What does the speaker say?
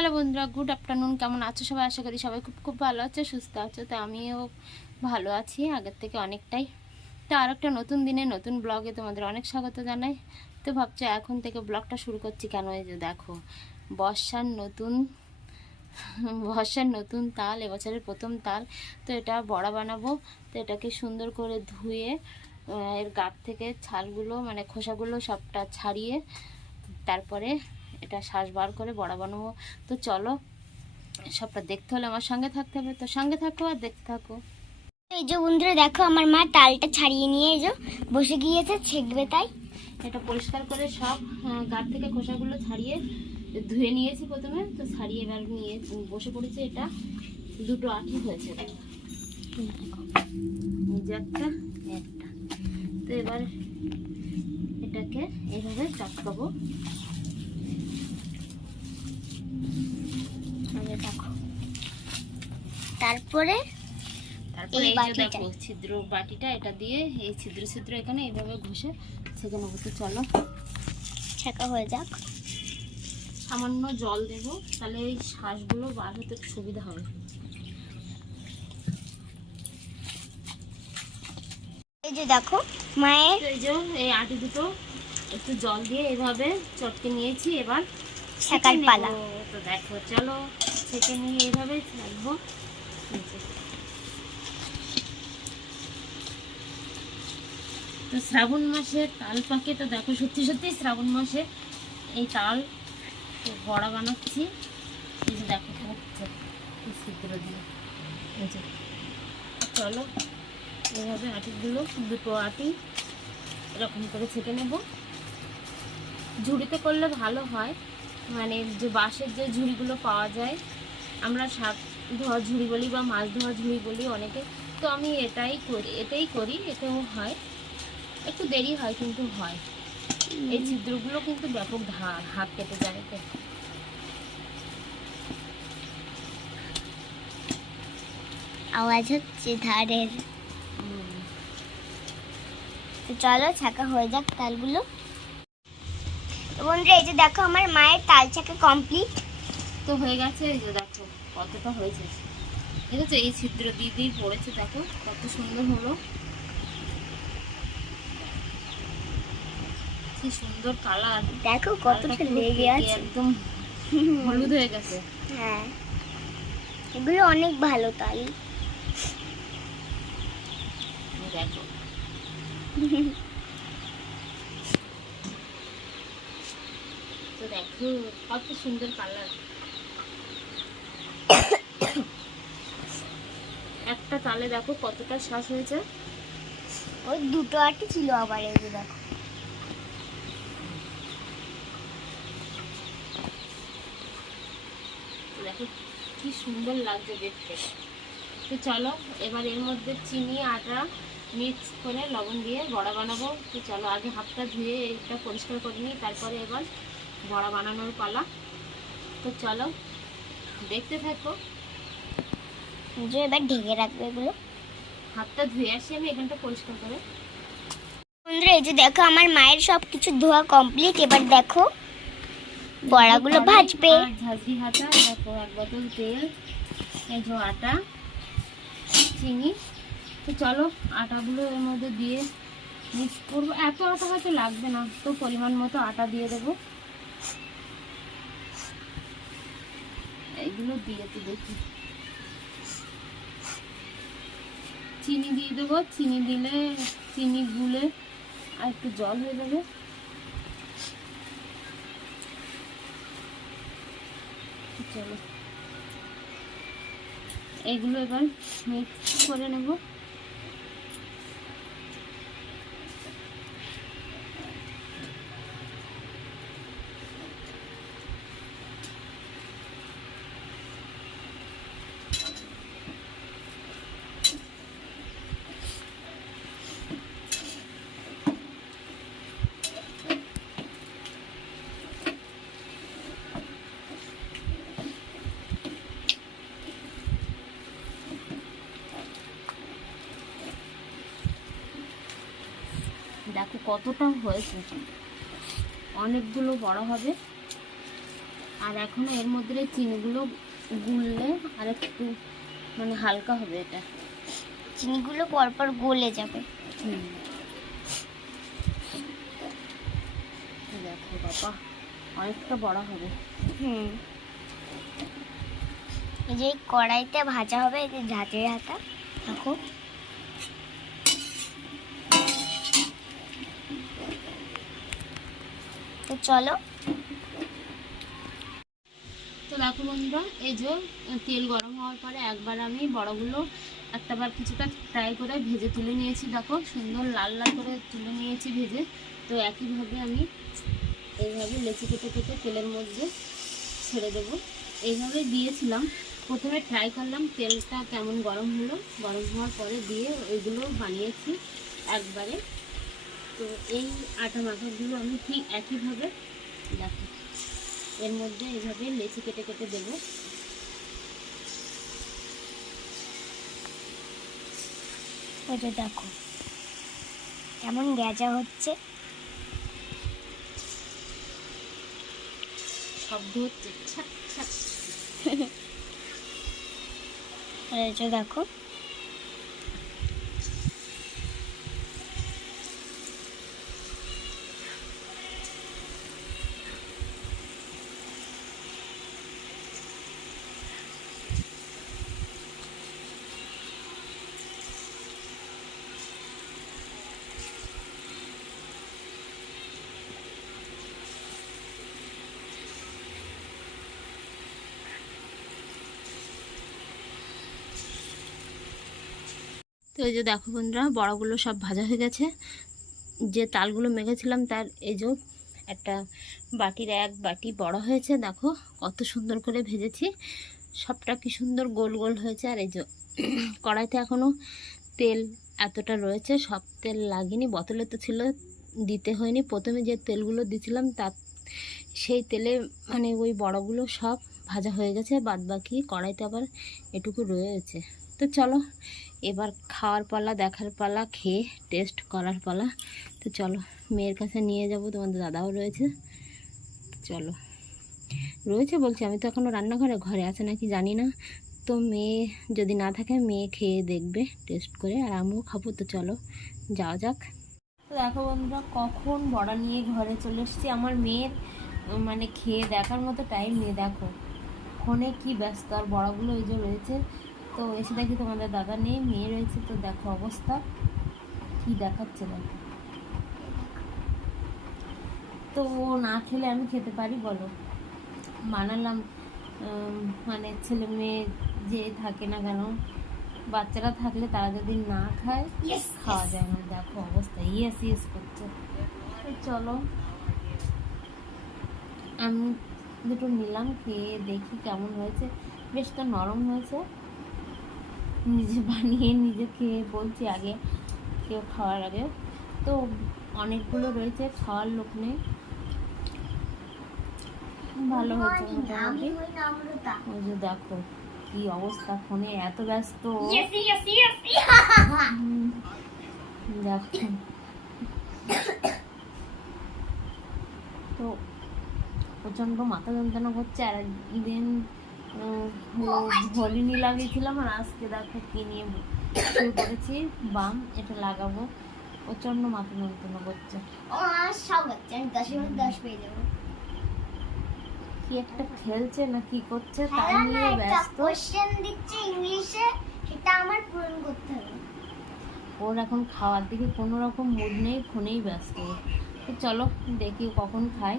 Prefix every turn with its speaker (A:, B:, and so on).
A: Hello বন্ধুরা, good afternoon. কেমন আছো সবাই? আশা করি সবাই খুব খুব ভালো আছো, সুস্থ আছো। তো আমিও ভালো আছি, আগের থেকে অনেকটাই। তো আর একটা নতুন দিনে, নতুন ব্লগে তোমাদের অনেক স্বাগত জানাই। তো ভাবছ এখন থেকে ব্লগটা শুরু করছি কেন? এই যে দেখো, বর্ষার নতুন বর্ষার নতুন তাল, এবছরের প্রথম তাল। তো এটা বড়া বানাবো। তো এটাকে সুন্দর করে ধুয়ে এর গাছ থেকে ছালগুলো মানে খোসাগুলো সবটা ছাড়িয়ে, তারপরে এটা শ্বাস বার করে বড়া বানাবো তো চলো সবটা দেখতে হলে আমার সঙ্গে থাকতে হবে। তো সঙ্গে থাকো আর দেখতে থাকো।
B: এই যে বন্ধুরা দেখো আমার মা তালটা ছাড়িয়ে নিয়ে এই যে বসে গিয়েছে ছেঁকবে তাই।
A: এটা পরিষ্কার করে সব আহ, গাছ থেকে খোসাগুলো ছাড়িয়ে ধুয়ে নিয়েছি প্রথমে। তো ছাড়িয়ে এবার নিয়ে বসে পড়েছে এটা। দুটো আঠি হয়েছে। দেখো। এই যে একটা একটা। তো এবার এটাকে এইভাবে চটকাবো
B: এই দেখো তারপরে
A: তারপরে
B: এই
A: এই যে দেখো ছিদ্র বাটিটা এটা দিয়ে এই ছিদ্র ছিদ্র এখানে এইভাবে ঘষে ছেঁকে নেব তো চলো।
B: ছেঁকা হয়ে যাক।
A: সামান্য জল দেব তাহলে এই শ্বাসগুলো বার হতে সুবিধা হবে।
B: এই যে দেখো মায়ের
A: এই যে এই আটি দুটো একটু জল দিয়ে এভাবে চটকে নিয়েছি। এবার
B: পালা।
A: তো দেখো চলো ছেঁকে নিয়ে এইভাবে রাখব তো শ্রাবণ মাসে তাল পাকে তো দেখো সত্যি সত্যি শ্রাবণ মাসে এই তাল বড়া বানাচ্ছি। এই যে দেখো হচ্ছে ছিদ্র দিয়ে চলো এভাবে আটিগুলো দুটো আটি এরকম করে ছেঁকে নেব। ঝুড়িতে করলে ভালো হয়। মানে যে বাঁশের যে ঝুড়িগুলো পাওয়া যায় আমরা শাক ধোয়া ঝুড়ি বলি বা মাছ ধোয়া ঝুড়ি বলি অনেকে। তো আমি এটাই করি এটাই করি এটাও হয়। একটু দেরি হয় কিন্তু হয়। এই ছিদ্রগুলো কিন্তু ব্যাপক ধার হাত কেটে যায়। তো
B: আওয়াজ হচ্ছে ধারের। চলো ছাকা হয়ে যাক তালগুলো। বন্ধুরা এই যে দেখো আমার মায়ের তাল ছাকা কমপ্লিট
A: তো হয়ে গেছে এই যে দেখো কতটা হয়েছে। দেখেছ এই ছিদ্র দিয়ে দিয়ে পড়েছে দেখো কত সুন্দর হলো। কি সুন্দর কালার।
B: দেখো কতটা লেগে আছে।
A: একদম হলুদ হয়ে গেছে।
B: হ্যাঁ। এগুলো অনেক ভালো তাল।
A: দেখো। কত সুন্দর কালার একটা তালে দেখো কতটা শ্বাস হয়েছে।
B: ওই দুটো আটি ছিল আবার এই দেখো।
A: দেখো কি সুন্দর লাগছে দেখতে। তো চলো এবার এর মধ্যে চিনি আটা মিক্স করে লবণ দিয়ে বড়া বানাবো। তো চলো আগে হাতটা ধুয়ে এটা পরিষ্কার করে নিই তারপরে এবার বড়া বানানোর পালা। তো চলো দেখতে থাকো।
B: যে এবার ঢেকে রাখবে এগুলো।
A: হাতটা ধুয়ে আসি আমি এখানটা পরিষ্কার করে।
B: বন্ধুরা এই যে দেখো আমার মায়ের সব কিছু ধোয়া কমপ্লিট এবার দেখো বড়াগুলো ভাজবে।
A: আর হাতা দেখো এক বোতল তেল এই যে আটা চিনি। তো চলো আটাগুলো এর মধ্যে দিয়ে মিক্স করব। এত আটা হয়তো লাগবে না তো পরিমাণ মতো আটা দিয়ে দেবো। এইগুলো দিয়ে তো দেখি। চিনি দিয়ে দেবো, চিনি দিলে চিনি গুলে আর একটু জল হয়ে যাবে চলো। এগুলো এবার মিক্স করে নেব। দেখো কতটা হয়েছে অনেকগুলো বড় হবে। আর এখন এর মধ্যে চিনিগুলো গুললে আর একটু মানে হালকা হবে এটা।
B: চিনিগুলো পরপর গলে যাবে।
A: হুম। দেখো বাবা অনেকটা বড় হবে।
B: হুম। এই যে কড়াইতে ভাজা হবে এই যে ঝাঁঝের হাতা দেখো। চলো।
A: তো দেখো বন্ধুরা, এই যে তেল গরম হওয়ার পরে একবার আমি বড়গুলো একটাবার কিছুটা ফ্রাই করে ভেজে তুলে নিয়েছি। দেখো, সুন্দর লাল লাল করে তুলে নিয়েছি ভেজে। তো একইভাবে আমি এইভাবে লেচি কেটে কেটে তেলের মধ্যে ছেড়ে দেবো। এইভাবে দিয়েছিলাম। প্রথমে ট্রাই করলাম, তেলটা কেমন গরম হলো। গরম হওয়ার পরে দিয়ে ওইগুলো বানিয়েছি একবারে। তো এই আটা মাখাগুলো আমি ঠিক একইভাবে দেখো। এর মধ্যে এইভাবে লেচি কেটে কেটে দেবো।
B: যে দেখো কেমন গেজা হচ্ছে।
A: শব্দ হচ্ছে ছাক ছাক
B: দেখো
A: তো এই যে দেখো বন্ধুরা, বড়গুলো সব ভাজা হয়ে গেছে। যে তালগুলো মেখেছিলাম তার এই যে একটা বাটির এক বাটি বড় হয়েছে, দেখো কত সুন্দর করে ভেজেছি। সবটা কি সুন্দর গোল গোল হয়েছে। আর এই যে কড়াইতে এখনও তেল এতটা রয়েছে, সব তেল লাগেনি, বোতলে তো ছিল, দিতে হয়নি। প্রথমে যে তেলগুলো দিছিলাম তার সেই তেলে মানে ওই বড়গুলো সব ভাজা হয়ে গেছে বাদ বাকি কড়াইতে আবার এটুকু রয়েছে। তো চলো এবার খাওয়ার পালা, দেখার পালা, খেয়ে টেস্ট করার পালা। তো চলো, মেয়ের কাছে নিয়ে যাব, তোমাদের দাদাও রয়েছে। চলো। রয়েছে বলছি, আমি তো এখনও রান্নাঘরে, ঘরে আছে নাকি জানি না। তো মেয়ে যদি না থাকে, মেয়ে খেয়ে দেখবে টেস্ট করে, আর আমিও খাব। তো চলো, যাওয়া যাক। তো দেখো বন্ধুরা, কখন বড়া নিয়ে ঘরে চলে এসেছি। আমার মেয়ের মানে খেয়ে দেখার মতো টাইম নেই, দেখো। ফোনে কি ব্যস্ত, আর বড়াগুলো ওই যে রয়েছে তো এসে দেখি তোমাদের দাদা নেই মেয়ে রয়েছে তো দেখো অবস্থা। কি দেখাচ্ছে দেখো। তো ও না খেলে আমি খেতে পারি বলো। বানালাম উম, মানে ছেলে মেয়ে যে থাকে না কেন বাচ্চারা থাকলে তারা যদি না খায় খাওয়া যায় না। দেখো অবস্থা। ইয়েস ইয়েস করছে। তো চলো। আমি দুটো নিলাম খেয়ে দেখি কেমন হয়েছে। বেশ তো নরম হয়েছে। নিজে বানিয়ে নিজে খেয়ে বলছি আগে কেউ খাওয়ার আগে। তো অনেকগুলো রয়েছে খাওয়ার লোক নেই। ভালো হয়েছে মোটামুটি। ওই যে দেখো কি অবস্থা ফোনে এত ব্যস্ত। দেখো। তো প্রচণ্ড মাথা যন্ত্রণা করছে আর দিন হলিনি লাগিয়েছিলাম আর আজকে দেখো কি নিয়ে শুরু করেছি। বাম এটা লাগাবো। প্রচণ্ড মাথা যন্ত্রণা করছে। কি একটা খেলছে না কি করছে তাই
B: হ্যাঁ,
A: নিয়ে ব্যস্ত।
B: কোশ্চেন দিচ্ছে ইংলিশে সেটা আমার পূরণ করতে হবে।
A: ওর এখন খাওয়ার দিকে কোনো রকম মুড নেই ফোনেই ব্যস্ত। তো চলো দেখি কখন খায়।